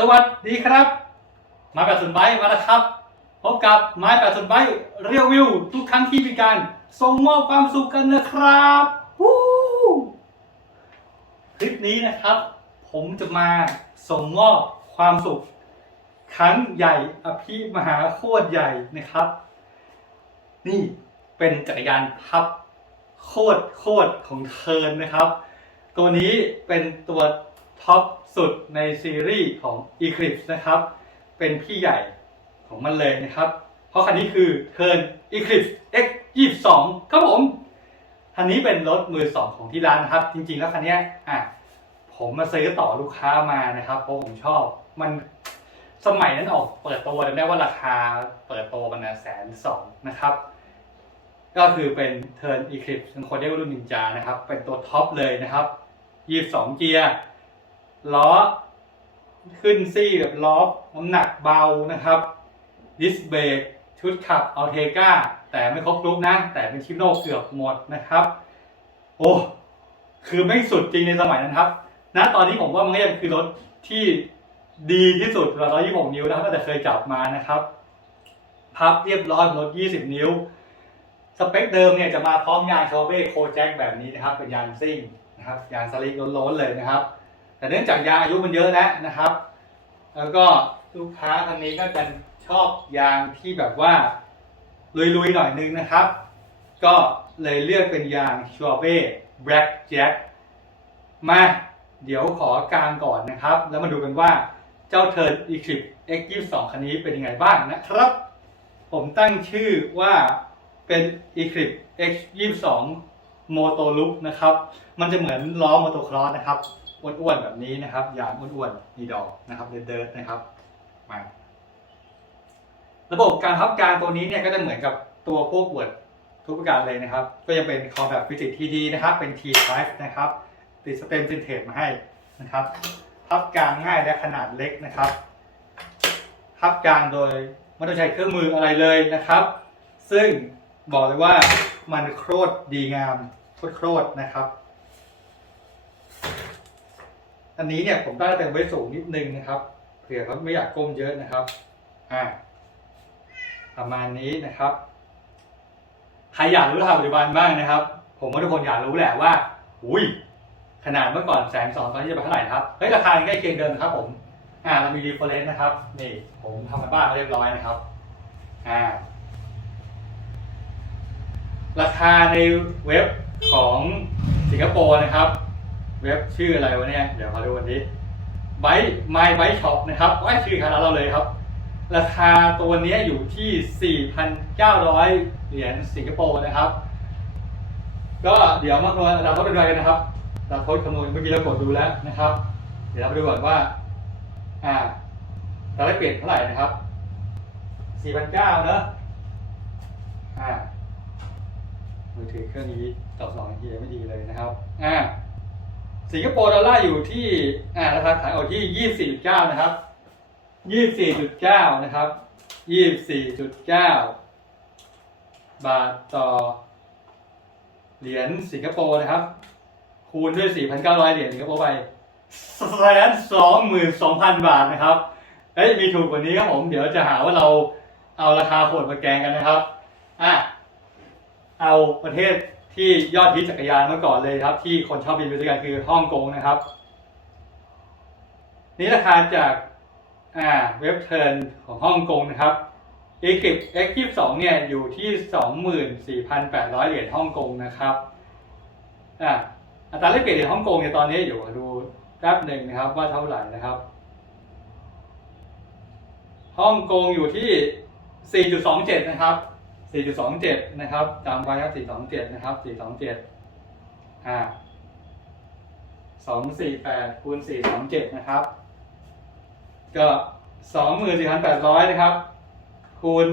สวัสดีครับ ไม้แปดส่วนใบมาแล้วครับ พบกับไม้แปดส่วนใบเรียวิว ทุกครั้งที่มีการส่งมอบความสุขกันนะครับวู้คลิปนี้นะครับ ผมจะมาส่งมอบความสุข ครั้งใหญ่อภิมหาโคตรใหญ่นะครับ นี่เป็นจักรยานพับโคตรโคตรของเทินนะครับ ตัวนี้เป็นตัว ท็อปสุดในซีรีส์ของ Eclipse นะครับ เป็นพี่ใหญ่ของมันเลยนะครับ เพราะคันนี้คือ Turn Eclipse X 22ครับผมคันนี้เป็นรถมือสองของที่ร้านนะครับ จริงๆแล้วคันนี้อะผมมาซื้อต่อลูกค้ามานะครับ เพราะผมชอบมันสมัยนั้นออกเปิดตัวจำได้ว่าราคาเปิดตัวมันนะแสนสองนะครับ ก็คือเป็น Turn Eclipse คนเรียกว่ารุ่นนินจานะครับ เป็นตัวท็อปเลยนะครับ 22 เกียร์ ล้อ ขึ้นซี่แบบล้อน้ำหนักเบานะครับดิสเบรกชุดขับอัลเทกาแต่ไม่ครบรูปนะ แต่เป็นชิปโนเกือบหมดนะครับ โอ้คือไม่สุดจริงในสมัยนั้นครับณตอนนี้ผมว่ามันก็ยังคือรถที่ดีที่สุดสำหรับ126 นิ้วนะครับตั้งแต่เคยจับมานะครับ พับเรียบร้อยบนรถ 20 นิ้ว สเปคเดิมเนี่ยจะมาพร้อมยางชอเบ้โคแจ็คแบบนี้นะครับ เป็นยางซิ่งนะครับยางสลิกล้นๆเลยนะครับ แต่เนื่องจากยางอายุมันเยอะแล้วนะครับ แล้วก็ลูกค้าทางนี้ก็จะชอบยางที่แบบว่าลุยๆหน่อยนึงนะครับ ก็เลยเลือกเป็นยางชอเบ้แบล็กแจ็คมาเดี๋ยวขอกลางก่อนนะครับ แล้วมาดูกันว่าเจ้าเทิร์น Eclipse X 22 คันนี้เป็นยังไงบ้างนะครับ ผมตั้งชื่อว่าเป็น Eclipse X 22 Moto Look นะครับ มันจะเหมือนล้อมอเตอร์ครอสนะครับ อ้วนๆแบบนี้นะครับ ยางอ้วนๆมีดอกนะครับเดินๆนะครับมาระบบการพับกางตัวนี้เนี่ยก็จะเหมือนกับตัวพวกเวิร์ดทุกประการเลยนะครับ ก็ยังเป็นคอแบบฟิสิกทีดีนะครับ เป็น T type นะครับ ติดสเตมซินเทจมาให้นะครับ พับกลางง่ายและขนาดเล็กนะครับ พับกลางโดยไม่ต้องใช้เครื่องมืออะไรเลยนะครับ ซึ่งบอกเลยว่ามันโคตรดีงามโคตรนะครับ อันนี้เนี่ยผมตั้งแต่ไว้สูงนิดนึงนะครับเผื่อเขาไม่อยากก้มเยอะนะครับอ่าประมาณนี้นะครับใครอยากรู้ราคาปัจจุบันบ้างนะครับ ผมว่าทุกคนอยากรู้แหละว่าอุ้ยขนาดเมื่อก่อนแสนสองตอนนี้จะไปเท่าไหร่ครับเฮ้ยราคาใกล้เคียงเดิมนครับ ผมอ่าเรามีรีเฟรนซ์นะครับนี่ผมทำมาบ้านมาเรียบร้อยนะครับอ่าราคาในเว็บของสิงคโปร์นะครับ เว็บชื่ออะไรวะเนี่ย เดี๋ยวมาดูวันนี้ไบต์ไมไบต์ช็อปนะครับว่าชื่อคณะเราเลยครับ ราคาตัวนี้อยู่ที่ 4,900 เหรียญสิงคโปร์นะครับ ก็เดี๋ยวมาคำนวณเราก็เป็นไรกันนะครับเราทดคำนวณเมื่อกี้เรากดดูแล้วนะครับ เดี๋ยวเราไปดูก่อนว่า อ่าเราได้เปลี่ยนเท่าไหร่นะครับ 4,900เนอะอ่ามือถือเครื่องนี้ตอบสองทีไม่ดีเลยนะครับ อ่า สิงคโปร์ดอลลาร์อยู่ที่อ่าราคาขายออกที่ยี่สี่จุดเก้านะครับยี่สี่จุดเก้านะครับยี่สี่จุดเก้าบาทต่อ เหรียญสิงคโปร์นะครับ คูณด้วยสี่พันเก้าร้อยเหรียญสิงคโปร์ไปแสนสองหมื่นสองพันบาทนะครับเฮ้ยมีถูกกว่านี้ครับผม เดี๋ยวจะหาว่าเราเอาราคาโหดมาแกงกันนะครับ อะ เอาประเทศ ที่ยอดฮิตจักรยานเมื่อก่อนเลยครับ ที่คนชอบบินไปด้วยกันคือฮ่องกงนะครับ นี่ราคาจากอ่าเว็บเทิร์นของฮ่องกงนะครับ Eclipse X22 เนี่ยอยู่ที่ 24,800 เหรียญฮ่องกงนะครับอ่าอัตราแลกเปลี่ยนเหรียญฮ่องกงในยตอนนี้อยู่ดูแป๊บหนึ่งนะครับว่าเท่าไหร่นะครับฮ่องกงอยู่ที่ 4.27 นะครับ 4.27 นะครับจำไว้ครับ 427 นะครับ 427อ่า248คูณ427 นะครับ ก็ 24,800 นะครับ คูณ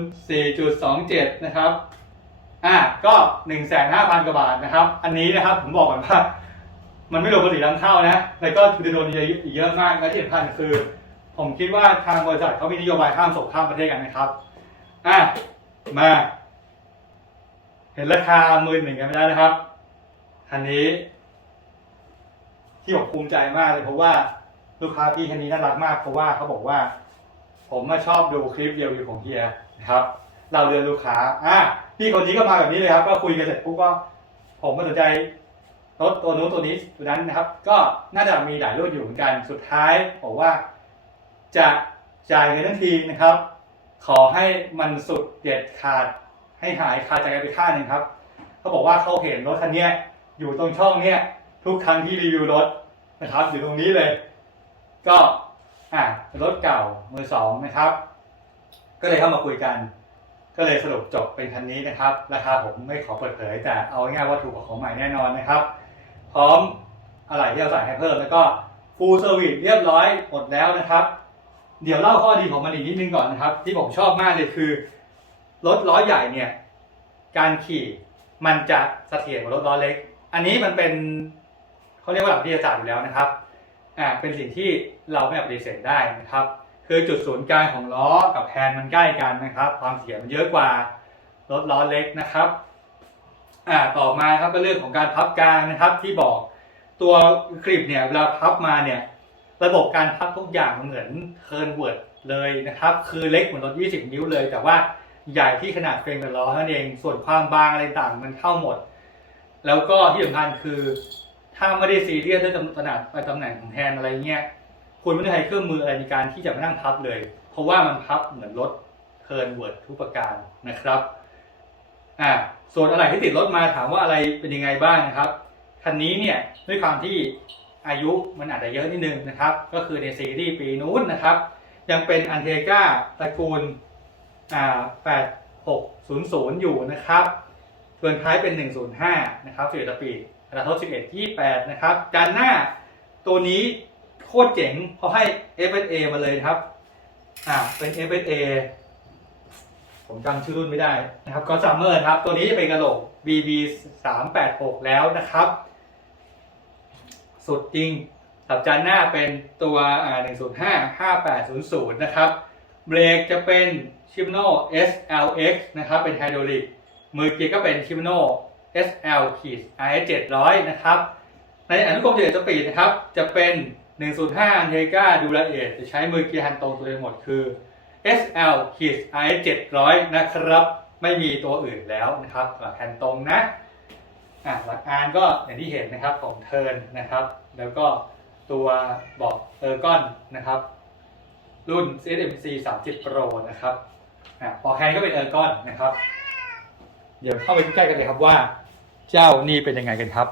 4.27 นะครับ อ่าก็ 15,000 กว่าบาทนะครับ อันนี้นะครับผมบอกก่อนว่า มันไม่รวมภาษีนำเข้านะ แล้วก็จะโดนเยอะเยอะมากและที่สำคัญคือ ผมคิดว่าทางบริษัทเขามีนโยบายห้ามส่งข้ามประเทศกันนะครับ อะมา เห็นราคามื่นหนึ่งกันไม่ได้นะครับ คันนี้ ที่ผมภูมิใจมากเลยเพราะว่าลูกค้าพี่คนนี้น่ารักมากเพราะว่าเขาบอกว่า ผมมาชอบดูคลิปรียวิวของเฮียนะครับ เราเรือนลูกค้าอะพี่คนนี้ก็มาแบบนี้เลยครับ ก็คุยกันเสร็จปุ๊บก็ ผมก็สนใจรถตัวนู้นตัวนี้ตัวนั้นนะครับ ก็น่าจะมีหลายรุ่นอยู่เหมือนกันสุดท้ายบอกว่า จะจ่ายเงินทันทีนะครับ ขอให้มันสุดเด็ดขาด ให้หายคาใจกันไปข้างหนึ่งครับเขาบอกว่าเขาเห็นรถคันนี้อยู่ตรงช่องเนี้ยทุกครั้งที่รีวิวรถนะครับ อยู่ตรงนี้เลย ก็อะรถเก่ามือสองนะครับ ก็เลยเข้ามาคุยกัน ก็เลยสรุปจบเป็นคันนี้นะครับ ราคาผมไม่ขอเปิดเผย แต่เอาง่ายว่าถูกกว่าของใหม่แน่นอนนะครับ พร้อมอะไรที่เราใส่ให้เพิ่มแล้วก็ฟูลเซอร์วิสเรียบร้อยหมดแล้วนะครับ เดี๋ยวเล่าข้อดีของมันอีกนิดนึงก่อนนะครับ ที่ผมชอบมากเลยคือ รถล้อใหญ่เนี่ยการขี่มันจะเสถียรกว่ารถล้อเล็ก อันนี้มันเป็นเขาเรียกว่าหลักวิทยาศาสตร์อยู่แล้วนะครับอ่าเป็นสิ่งที่เราไม่ปฏิเสธได้นะครับ คือจุดศูนย์กลางของล้อกับแฮนด์มันใกล้กันนะครับ ความเสียมันเยอะกว่ารถล้อเล็กนะครับอ่าต่อมาครับก็เรื่องของการพับกลางนะครับ ที่บอกตัวคลิปเนี่ยเวลาพับมาเนี่ยระบบการพับทุกอย่างมันเหมือนเทิร์นเวิร์ดเลยนะครับ คือเล็กเหมือนรถ 20 นิ้วเลย แต่ว่า ใหญ่ที่ขนาดเฟรมกับล้อนั่นเองส่วนความบางอะไรต่างมันเข้าหมด แล้วก็ที่สำคัญคือ ถ้าไม่ได้ซีเรียสเรื่องตำแหน่งตำแหน่งของแฮนอะไรเงี้ยคุณไม่ได้ใช้เครื่องมืออะไรในการที่จะมานั่งพับเลย เพราะว่ามันพับเหมือนรถเทิร์นเวิร์ดทุกประการนะครับอ่าส่วนอะไรที่ติดรถมาถามว่าอะไรเป็นยังไงบ้างนะครับคันนี้เนี่ยด้วยความที่อายุมันอาจจะเยอะนิดนึงนะครับ ก็คือในซีรีส์ปีนู้นนะครับ ยังเป็นอันเทก้าตระกูล 8600 อยู่นะครับส่วนท้ายเป็น 105 นะครับ4สปีดอัตราทด11 28 นะครับจานหน้าตัวนี้โคตรเจ๋งเขาให้ FSA มาเลยครับ อ่า เป็น FSA ผมจำชื่อรุ่นไม่ได้นะครับก็ซัมเมอร์ครับ ตัวนี้จะเป็นกระโหลก BB 386แล้วนะครับ สุดจริงสับจานหน้าเป็นตัว 105 5800 นะครับ เบรกจะเป็น Shimano SLX นะครับ เป็นไฮดรอลิก มือเกียร์ก็เป็น Shimano SL RS 700 นะครับ ในอนุกรมเดสปีดนะครับ จะเป็น 105 a n t e g a d u r a e จะใช้มือเกียร์ฮันตรงตัวเดียวหมดคือ SL RS 700 นะครับ ไม่มีตัวอื่นแล้วนะครับหรับแฮนตรงนะอะหลักการก็อย่างที่เห็นนะครับของเทิร์นนะครับ แล้วก็ตัวบอกเออร์กอนนะครับ รุ่น CSMC 30 Pro นะครับ อะพอแฮนก็เป็นเออร์กอนนะครับ เดี๋ยวเข้าไปใกล้กันเลยครับว่า เจ้านี่เป็นยังไงกันครับ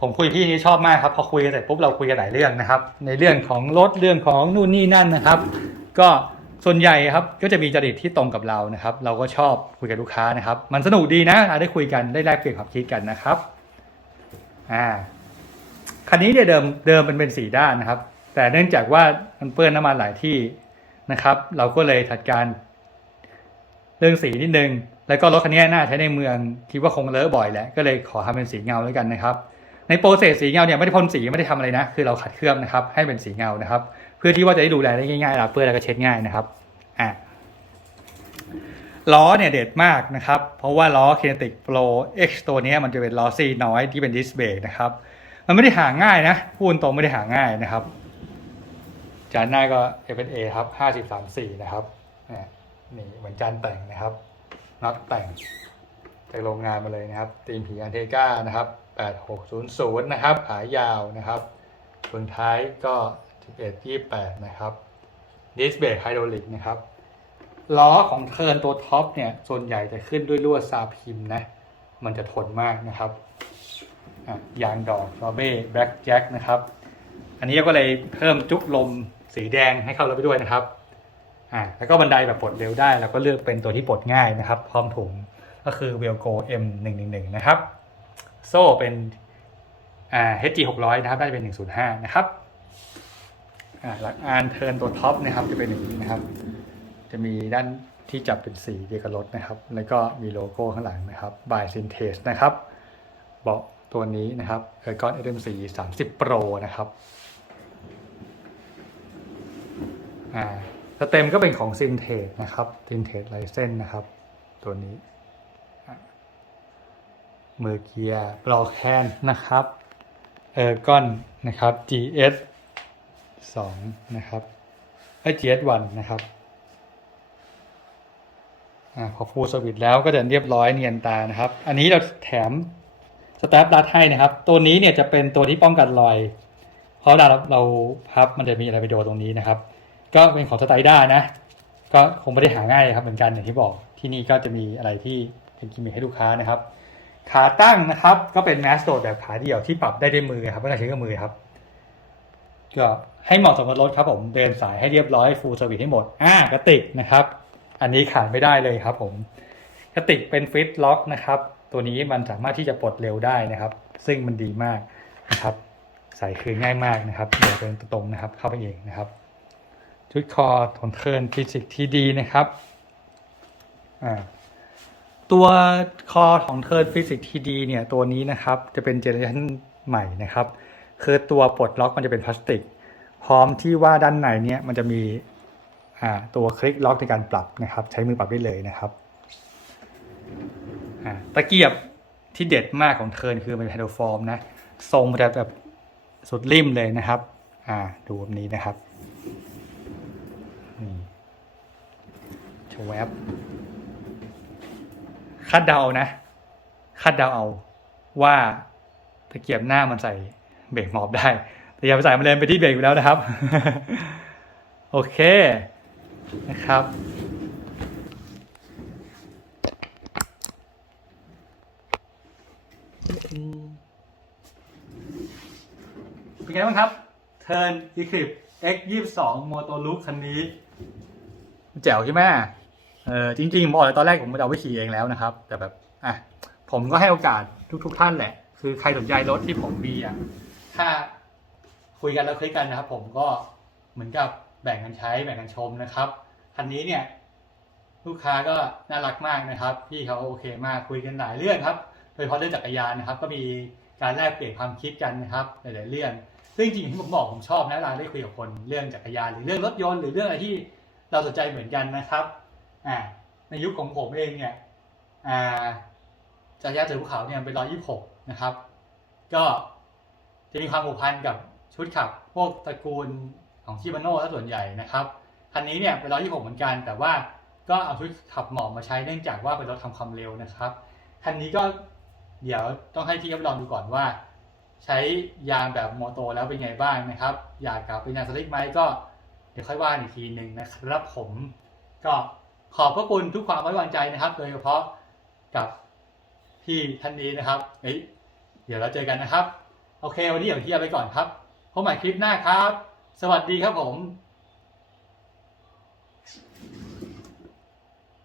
ผมคุยพี่นี่ชอบมากครับ พอคุยกันเสร็จปุ๊บเราคุยกันหลายเรื่องนะครับ ในเรื่องของรถเรื่องของนู่นนี่นั่นนะครับ ก็ส่วนใหญ่ครับก็จะมีจริตที่ตรงกับเรานะครับ เราก็ชอบคุยกับลูกค้านะครับ มันสนุกดีนะได้คุยกันได้แลกเปลี่ยนความคิดกันนะครับอ่าคันนี้เนี่ยเดิมเดิมมันเป็นสีด้านนะครับ แต่เนื่องจากว่ามันเปื้อนน้ำมันหลายที่นะครับ เราก็เลยจัดการ เรื่องสีนิดนึง แล้วก็รถคันนี้น่าใช้ในเมืองคิดว่าคงเลอะบ่อยแหละก็เลยขอทำเป็นสีเงาแล้วกันนะครับ ในโปรเซสสีเงาเนี่ยไม่ได้พ่นสีไม่ได้ทำอะไรนะ คือเราขัดเคลือบนะครับ ให้เป็นสีเงานะครับ เพื่อที่ว่าจะได้ดูแลได้ง่ายๆเราเปื้อนแล้วก็เช็ดง่ายนะครับอะล้อเนี่ยเด็ดมากนะครับ เพราะว่าล้อ Kinetic Pro X ตัวนี้มันจะเป็นล้อซีน้อยที่เป็นดิสเบรกนะครับ มันไม่ได้หาง่ายนะ พูดตรงไม่ได้หาง่ายนะครับ จานหน้าก็ F&A ครับ 5 3 4 นะครับอะ นี่เหมือนจานแต่งนะครับน็อตแต่งจากโรงงานมาเลยนะครับตีนผีอันเทกานะครับ 8600 นะครับขายาวนะครับเฟืองท้ายก็ 11 28 นะครับดิสเบรกไฮดรอลิกนะครับล้อของเทิร์นตัวท็อปเนี่ย ส่วนใหญ่จะขึ้นด้วยลวดซาพิมนะ มันจะทนมากนะครับยางดอกซอเบ้แบล็กแจ็คนะครับ อันนี้ก็เลยเพิ่มจุกลมสีแดงให้เข้าแล้วไปด้วยนะครับ อ่าแล้วก็บันไดแบบปลดเร็วได้แล้วก็เลือกเป็นตัวที่ปลดง่ายนะครับ พร้อมถุงก็คือ Velcro M111 นะครับ โซ่เป็นอ่า HG 600นะครับได้เป็น 105 นะครับอ่าหลักอานเทิร์นตัวท็อปนะครับจะเป็นอย่างนี้นะครับ จะมีด้านที่จับเป็นสีเดียวกับรถนะครับ แล้วก็มีโลโก้ข้างหลังนะครับ by Syntage นะครับเบาะตัวนี้นะครับ e r g o n SMC 30 Pro นะครับอ่า สเต็มก็เป็นของ Syntage นะครับ Syntage License นะครับ ตัวนี้ มือเกียร์ปลอกแคนนะครับเออร์กอนนะครับ GS 2นะครับไอ้ GS1 นะครับอพอฟูลสวิตแล้วก็จะเรียบร้อยเนียนตานะครับ อันนี้เราแถมสแตปรัดให้นะครับ ตัวนี้เนี่ยจะเป็นตัวที่ป้องกันรอย เพราะเวลาเราเราพับมันจะมีอะไรไปโดนตรงนี้นะครับ ก็เป็นของสไตด้านะ ก็คงไม่ได้หาง่ายครับเหมือนกันอย่างที่บอกที่นี่ก็จะมีอะไรที่เป็นกิมมิคให้ลูกค้านะครับ ขาตั้งนะครับก็เป็นแมสโตดแบบขาเดี่ยวที่ปรับได้ด้วยมือครับไม่ต้องใช้เครื่องมือครับก็ให้เหมาะสมกับรถครับผมเดินสายให้เรียบร้อยฟูลสวิตให้หมดอ่ากระติกนะครับ อันนี้ขาดไม่ได้เลยครับผมกระติกเป็นฟิตล็อกนะครับ ตัวนี้มันสามารถที่จะปลดเร็วได้นะครับ ซึ่งมันดีมากนะครับ ใส่คืนง่ายมากนะครับเดี๋ยวเป็นตรงนะครับเข้าไปเองนะครับ ชุดคอทนเทิร์นฟิสิกที่ดีนะครับตัวคอของเทิร์นฟิสิกที่ดีเนี่ยตัวนี้นะครับจะเป็นเจเนอเรชันใหม่นะครับคือตัวปลดล็อกมันจะเป็นพลาสติก พร้อมที่ว่าด้านในเนี่ยมันจะมีตัวคลิกล็อกในการปรับนะครับ ใช้มือปรับได้เลยนะครับตะเกียบที่เด็ดมากของเทิร์นคือเป็นไฮโดรฟอร์มนะทรงมันจะแบบสุดริมเลยนะครับ อ่า ดูแบบนี้นะครับนี่โชวบคาดเดานะคาดเดาเอาว่าตะเกียบหน้ามันใส่เบรกหมอบได้แต่อย่าไปใส่มันเลยไปที่เบรกอยู่แล้วนะครับ โอเคนะครับ เป็นไงบ้างครับ Turn Eclipse X 2 2 Moto Look คันนี้ แจ๋วใช่ไหม เออจริงๆผมบอกเลยตอนแรกผมจะเอาไปขี่เองแล้วนะครับ แต่แบบอะผมก็ให้โอกาสทุก ๆ ท่านแหละ คือใครสนใจรถที่ผมมีอะถ้าคุยกันแล้วคลิกกันนะครับ ผมก็เหมือนกับแบ่งกันใช้แบ่งกันชมนะครับคันนี้เนี่ย ลูกค้าก็น่ารักมากนะครับพี่เขาโอเคมากคุยกันหลายเรื่องครับ โดยเฉพาะเรื่องจักรยานนะครับ ก็มีการแลกเปลี่ยนความคิดกันนะครับหลายๆเรื่องซึ่งจริงๆที่ผมบอกผมชอบนะเวลาได้คุยกับคนเรื่องจักรยานหรือเรื่องรถยนต์หรือเรื่องอะไรที่เราสนใจเหมือนกันนะครับ ในยุคของผมเองเนี่ยอ่าจักยาเสือภูเขาเนี่ยเป็นร้อยยี่สิบหกนะครับ ก็จะมีความผูกพันกับชุดขับ พวกตระกูลของชิบานโน่ถ้าส่วนใหญ่นะครับคันนี้เนี่ยเป็นร้อยยี่สิบหกเหมือนกัน แต่ว่าก็เอาชุดขับหมอบมาใช้เนื่องจากว่าเป็นรถทำความเร็วนะครับคันนี้ก็เดี๋ยวต้องให้พี่กับลองดูก่อนว่า ใช้ยางแบบโมโตแล้วเป็นไงบ้างนะครับ อยากกลับเป็นยางสลิกไหมก็เดี๋ยวค่อยว่าอีกทีหนึ่งนะครับผมก็ ขอบพระคุณทุกความไว้วางใจนะครับ โดยเฉพาะกับพี่ท่านนี้นะครับเอ้ยเดี๋ยวเราเจอกันนะครับ โอเค วันนี้อย่างที่เอาไปก่อนครับพบใหม่คลิปหน้าครับ สวัสดีครับผม